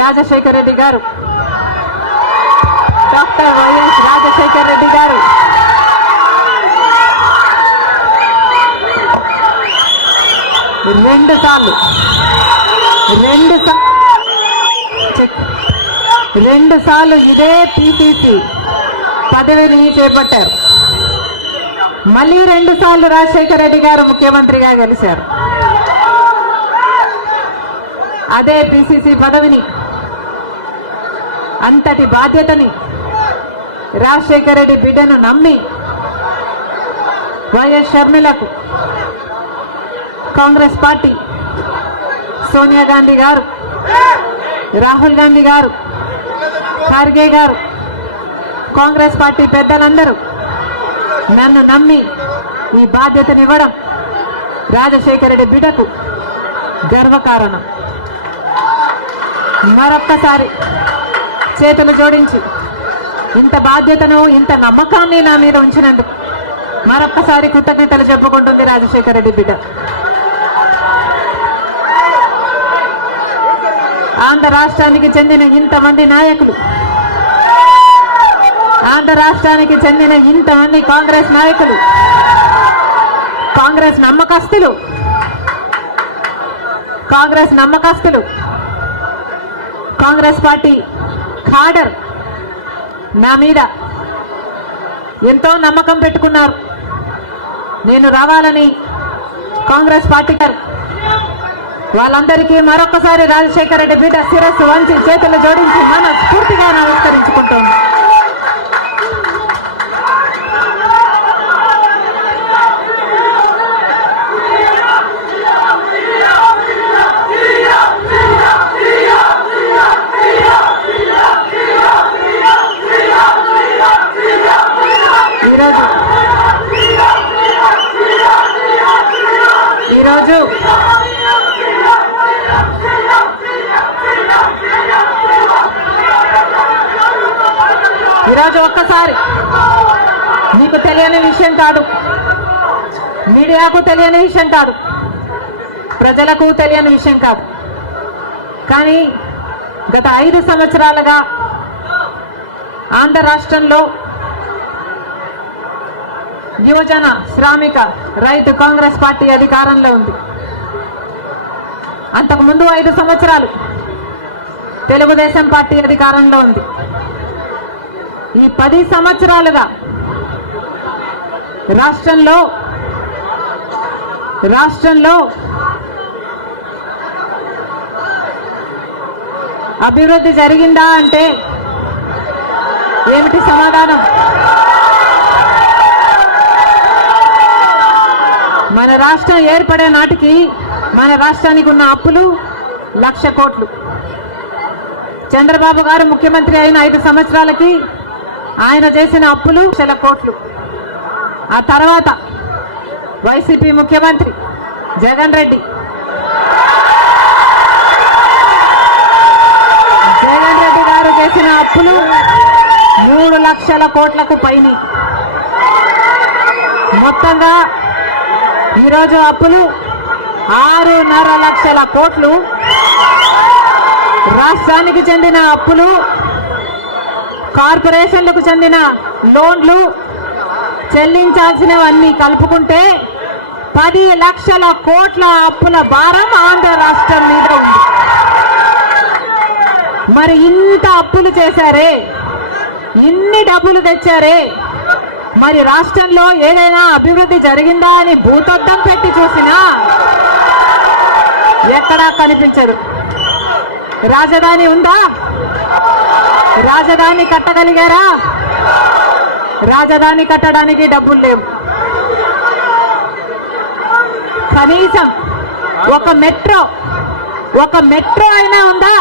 రాజశేఖర రెడ్డి గారు, doctor YS Rajasekhara Reddy గారు రెండు సార్లు ఇదే పిసిసి పదవిని చేపట్టారు. మళ్ళీ 2 సార్లు రాజశేఖర రెడ్డి గారు ముఖ్యమంత్రిగా గెలిచారు. అదే పిసిసి పదవిని, అంతటి బాధ్యతని రాజశేఖర రెడ్డి బిడ్డను నమ్మి వైఎస్ షర్మిలకు కాంగ్రెస్ పార్టీ, సోనియా గాంధీ గారు, రాహుల్ గాంధీ గారు, ఖార్గే గారు, కాంగ్రెస్ పార్టీ పెద్దలందరూ నన్ను నమ్మి ఈ బాధ్యతనివ్వడం రాజశేఖర రెడ్డి బిడ్డకు గర్వకారణం. మరొక్కసారి చేతులు జోడించి ఇంత బాధ్యతను, ఇంత నమ్మకాన్ని నా మీద ఉంచినందుకు మరొక్కసారి కృతజ్ఞతలు చెప్పుకుంటుంది రాజశేఖర రెడ్డి బిడ్డ. ఆంధ్ర రాష్ట్రానికి చెందిన ఇంతమంది నాయకులు, ఆంధ్ర రాష్ట్రానికి చెందిన ఇంతమంది కాంగ్రెస్ నాయకులు, కాంగ్రెస్ నమ్మకస్తులు, కాంగ్రెస్ పార్టీ ఖాడర్ నా మీద ఎంతో నమ్మకం పెట్టుకున్నారు. నేను రావాలని కాంగ్రెస్ పార్టీ వాళ్ళందరికీ మరొకసారి రాజశేఖర రెడ్డి బిడ్డ శిరస్సు వంచి చేతులు జోడించి మనస్ఫూర్తిగా నమస్కరించుకుంటోంది. ఈరోజు ఒక్కసారి మీకు తెలియని విషయం కాదు, మీడియాకు తెలియని విషయం కాదు, ప్రజలకు తెలియని విషయం కాదు. కానీ గత 5 సంవత్సరాలుగా ఆంధ్ర రాష్ట్రంలో యువజన, శ్రామిక, రైతు కాంగ్రెస్ పార్టీ అధికారంలో ఉంది. అంతకుముందు 5 సంవత్సరాలు తెలుగుదేశం పార్టీ అధికారంలో ఉంది. ఈ 10 సంవత్సరాలుగా రాష్ట్రంలో అభివృద్ధి జరిగిందా అంటే ఏమిటి సమాధానం? మన రాష్ట్రం ఏర్పడే నాటికి మన రాష్ట్రానికి ఉన్న అప్పులు 1,00,000 కోట్లు. చంద్రబాబు గారు ముఖ్యమంత్రి అయిన 5 సంవత్సరాలకి ఆయన చేసిన అప్పులు 1,00,000 కోట్లు. ఆ తర్వాత వైసీపీ ముఖ్యమంత్రి జగన్ రెడ్డి గారు చేసిన అప్పులు 3,00,000 కోట్లకు పైన. మొత్తంగా ఈరోజు అప్పులు 6,500,000 కోట్లు. రాష్ట్రానికి చెందిన అప్పులు, కార్పొరేషన్లకు చెందిన లోన్లు, చెల్లించాల్సినవన్నీ కలుపుకుంటే 10,00,000 కోట్ల అప్పుల భారం ఆంధ్ర రాష్ట్రం మీద ఉంది. మరి ఇంత అప్పులు చేశారే, ఇన్ని డబ్బులు తెచ్చారే, మరి రాష్ట్రంలో ఏదైనా అభివృద్ధి జరిగిందా అని భూతద్దం పెట్టి చూసినా ఎక్కడా కనిపించదు. రాజధాని ఉందా? రాజధాని కట్టగలిగారా? రాజధాని కట్టడానికి డబ్బులు లేవు. కనీసం ఒక మెట్రో అయినా ఉందా?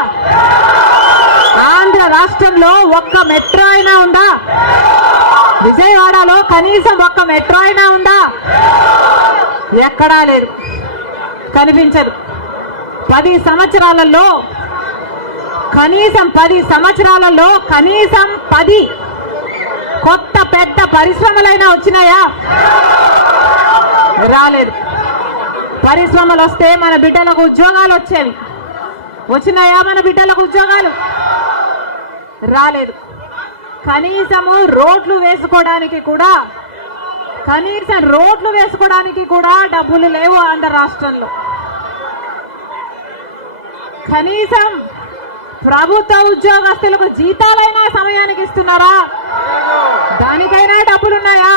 ఆంధ్ర రాష్ట్రంలో ఒక్క మెట్రో అయినా ఉందా? విజయవాడలో కనీసం ఒక్క మెట్రో అయినా ఉందా? ఎక్కడా లేదు, కనిపించదు. 10 సంవత్సరాలలో కనీసం 10 కొత్త పెద్ద పరిశ్రమలైనా వచ్చినాయా? రాలేదు. పరిశ్రమలు వస్తే మన బిడ్డలకు ఉద్యోగాలు వచ్చేవి. వచ్చినాయా మన బిడ్డలకు ఉద్యోగాలు? రాలేదు. కనీసం రోడ్లు వేసుకోవడానికి కూడా డబ్బులు లేవు ఆంధ్ర రాష్ట్రంలో. కనీసం ప్రభుత్వ ఉద్యోగస్తులకు జీతాలైనా సమయానికి ఇస్తున్నారా? దానికైనా డబ్బులున్నాయా?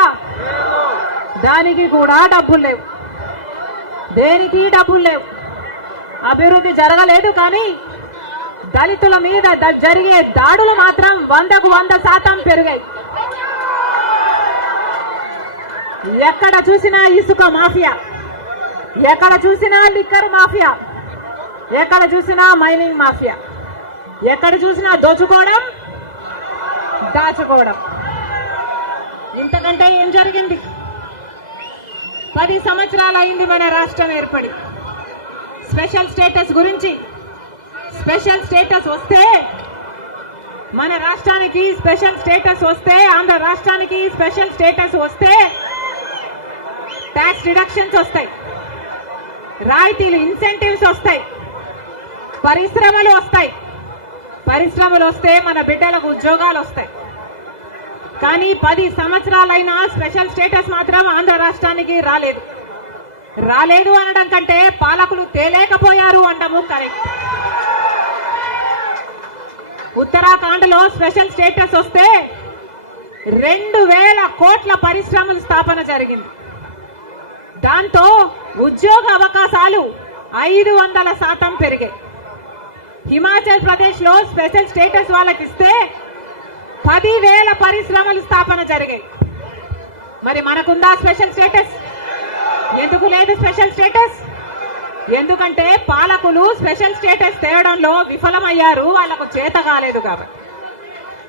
దానికి కూడా డబ్బులు లేవు. దేనికి డబ్బులు లేవు. అభివృద్ధి జరగలేదు. కానీ దళితుల మీద జరిగే దాడులు మాత్రం 100% పెరిగాయి. ఎక్కడ చూసినా ఇసుక మాఫియా, ఎక్కడ చూసినా లిక్కర్ మాఫియా, ఎక్కడ చూసినా మైనింగ్ మాఫియా, ఎక్కడ చూసినా దోచుకోవడం, దాచుకోవడం. ఇంతకంటే ఏం జరిగింది? 10 సంవత్సరాలు అయింది మన రాష్ట్రం ఏర్పడి. స్పెషల్ స్టేటస్ గురించి, స్పెషల్ స్టేటస్ వస్తే మన రాష్ట్రానికి స్పెషల్ స్టేటస్ వస్తే, ఆంధ్ర రాష్ట్రానికి స్పెషల్ స్టేటస్ వస్తే ట్యాక్స్ డిడక్షన్స్ వస్తాయి, రాయితీలు ఇన్సెంటివ్స్ వస్తాయి, పరిశ్రమలు వస్తాయి. పరిశ్రమలు వస్తే మన బిడ్డలకు ఉద్యోగాలు వస్తాయి. కానీ 10 సంవత్సరాలైనా స్పెషల్ స్టేటస్ మాత్రం ఆంధ్ర రాష్ట్రానికి రాలేదు. రాలేదు అనడం కంటే పాలకులు తేలేకపోయారు అనడము కరెక్ట్. ఉత్తరాఖండ్లో స్పెషల్ స్టేటస్ వస్తే 2000 కోట్ల పరిశ్రమల స్థాపన జరిగింది. దాంతో ఉద్యోగ అవకాశాలు 500% పెరిగాయి. హిమాచల్ ప్రదేశ్ లో స్పెషల్ స్టేటస్ వాళ్ళకి ఇస్తే 10,000 పరిశ్రమల స్థాపన జరిగాయి. మరి మనకుందా స్పెషల్ స్టేటస్? ఎందుకు లేదు స్పెషల్ స్టేటస్? ఎందుకంటే పాలకులు స్పెషల్ స్టేటస్ తేవడంలో విఫలమయ్యారు, వాళ్లకు చేత కాలేదు కాబట్టి.